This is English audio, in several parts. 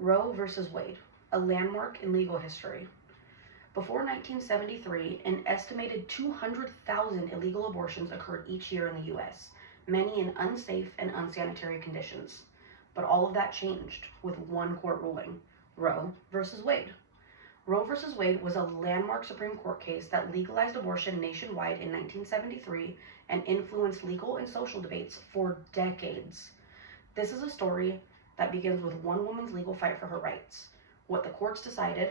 Roe versus Wade, a landmark in legal history. Before 1973, an estimated 200,000 illegal abortions occurred each year in the US, many in unsafe and unsanitary conditions. But all of that changed with one court ruling, Roe versus Wade. Roe versus Wade was a landmark Supreme Court case that legalized abortion nationwide in 1973 and influenced legal and social debates for decades. This is a story that begins with one woman's legal fight for her rights, what the courts decided,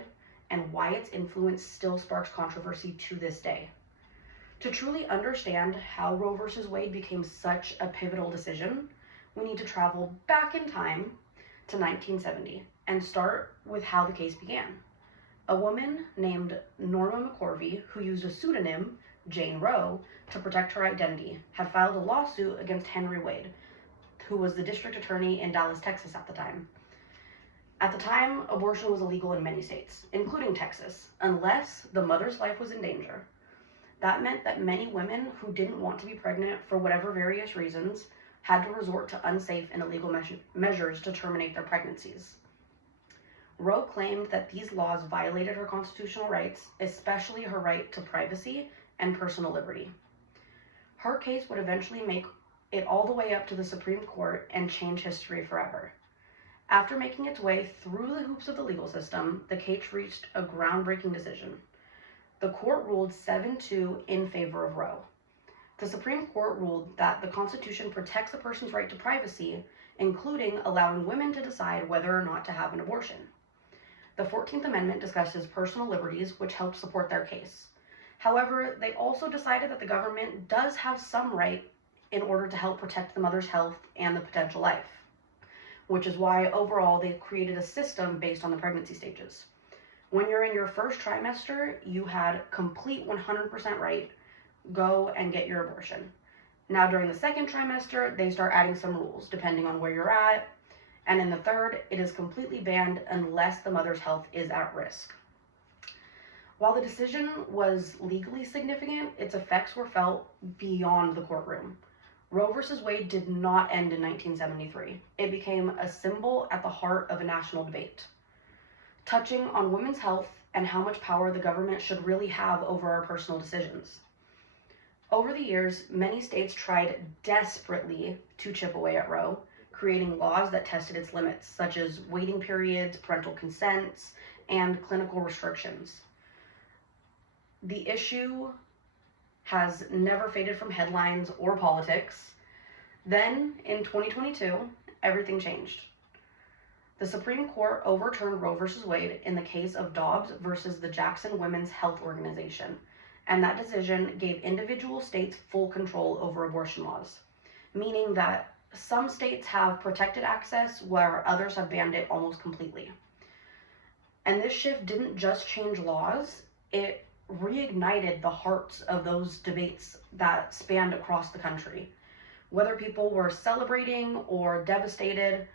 and why its influence still sparks controversy to this day. To truly understand how Roe versus Wade became such a pivotal decision, we need to travel back in time to 1970 and start with how the case began. A woman named Norma McCorvey, who used a pseudonym, Jane Roe, to protect her identity, had filed a lawsuit against Henry Wade, who was the district attorney in Dallas, Texas at the time. At the time, abortion was illegal in many states, including Texas, unless the mother's life was in danger. That meant that many women who didn't want to be pregnant for whatever various reasons had to resort to unsafe and illegal measures to terminate their pregnancies. Roe claimed that these laws violated her constitutional rights, especially her right to privacy and personal liberty. Her case would eventually make it all the way up to the Supreme Court and change history forever. After making its way through the hoops of the legal system, the case reached a groundbreaking decision. The court ruled 7-2 in favor of Roe. The Supreme Court ruled that the Constitution protects a person's right to privacy, including allowing women to decide whether or not to have an abortion. The 14th Amendment discusses personal liberties, which helped support their case. However, they also decided that the government does have some right in order to help protect the mother's health and the potential life, which is why overall they created a system based on the pregnancy stages. When you're in your first trimester, you had complete 100% right, go and get your abortion. Now during the second trimester, they start adding some rules depending on where you're at, and in the third, it is completely banned unless the mother's health is at risk. While the decision was legally significant, its effects were felt beyond the courtroom. Roe versus Wade did not end in 1973. It became a symbol at the heart of a national debate, touching on women's health and how much power the government should really have over our personal decisions. Over the years, many states tried desperately to chip away at Roe, creating laws that tested its limits, such as waiting periods, parental consents, and clinical restrictions. The issue has never faded from headlines or politics. Then, in 2022, everything changed. The Supreme Court overturned Roe versus Wade in the case of Dobbs versus the Jackson Women's Health Organization, and that decision gave individual states full control over abortion laws, meaning that some states have protected access where others have banned it almost completely. And this shift didn't just change laws, it reignited the hearts of those debates that spanned across the country. Whether people were celebrating or devastated,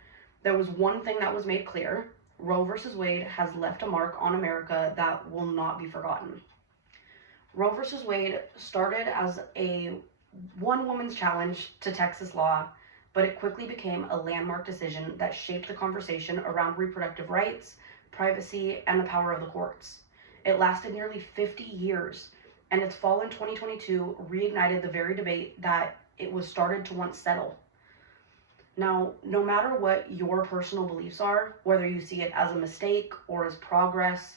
there was one thing that was made clear: Roe versus Wade has left a mark on America that will not be forgotten. Roe versus Wade started as a one woman's challenge to Texas law, but it quickly became a landmark decision that shaped the conversation around reproductive rights, privacy, and the power of the courts. It lasted nearly 50 years, and its fall in 2022 reignited the very debate that it was started to once settle. Now, no matter what your personal beliefs are, whether you see it as a mistake or as progress,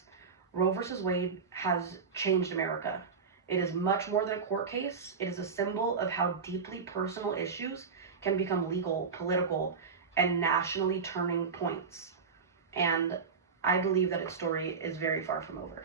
Roe versus Wade has changed America. It is much more than a court case. It is a symbol of how deeply personal issues can become legal, political, and nationally turning points. And I believe that its story is very far from over.